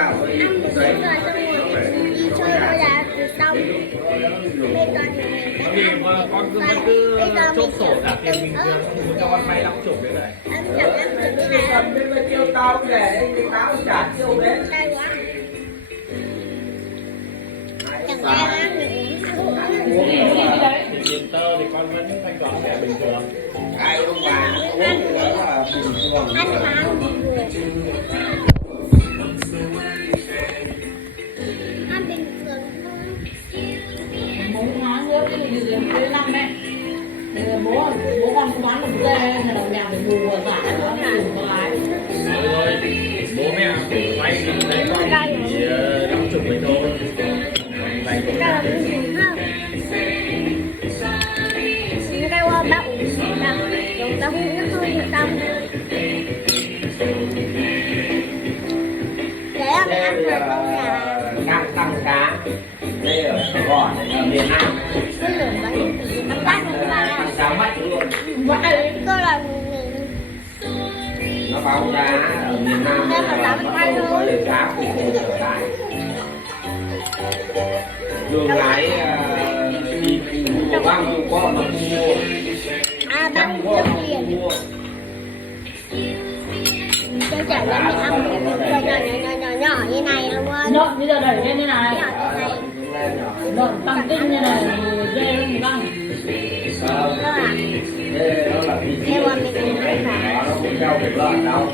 ăn một chút rồi xong rồi đi chơi thôi là xong. Bây giờ thì mình đã ăn con cứ chốt sổ đặt tiền bình thường cho con vay 50 đấy đấy. em chẳng ăn được cái nào. Bên bên kêu tao để cái táo chả kêu đấy. Cay quá. Chẳng cay ăn thì Tiền tơ thì con vẫn thanh toán thẻ bình thường. Ai không phải uống thì đó là bình thường. ăn mà ăn bình thường. Ăn bình thường thôi. 4 tháng nữa thì đến năm đấy. Bố con cũng bán được dê là đồng nhà để bù giả nó dùng con lái. Rồi bố mẹ vay thì lấy con chỉ 50 vậy thôi. Vay cũng Cay là bình thường không? Cay qua bác uống dùng tao uống nó hơi được tâm. Để mình ăn rồi không nhà. Căng cá. Đây ở Sài Gòn, ở miền Nam. Cái lượng bánh bánh tát không ba. Căng cá mắt luôn. Vậy cơ là Nó báo giá ở miền Nam là có lời giá của cô trở lại. Đường lái đi mua bao nhiêu con nó không mua. bác cho tiền. Cho chả là mình ăn một cái nhỏ như này luôn. Nhọn bây giờ đẩy lên như này. Nhỏ như này. Nhọn tăng tinh như này, dê nó mình tăng. Cơ à? Đây nó là thịt. Đây là mình ăn phải. Nó không theo thịt lợn đâu.